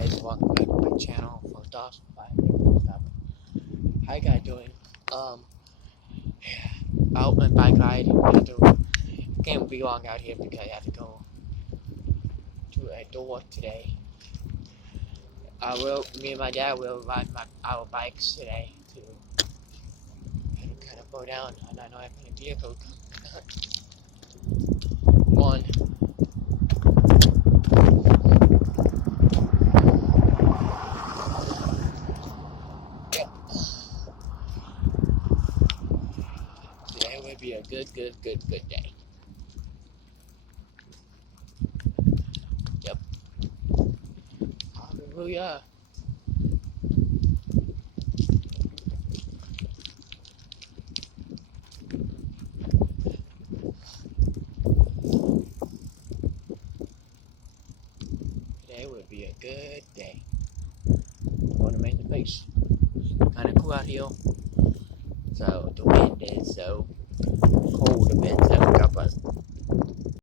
guys, welcome back to my channel for DOS 5 stuff. How you guys doing? Out my bike ride. Can't be long out here because I have to go to a door today. Me and my dad will ride our bikes today to kind of go down, and I know I have a vehicle one. Today will be a good day. Yep. Hallelujah. Today will be a good day. Going to emancipation. Kind of cool out here. So the wind is so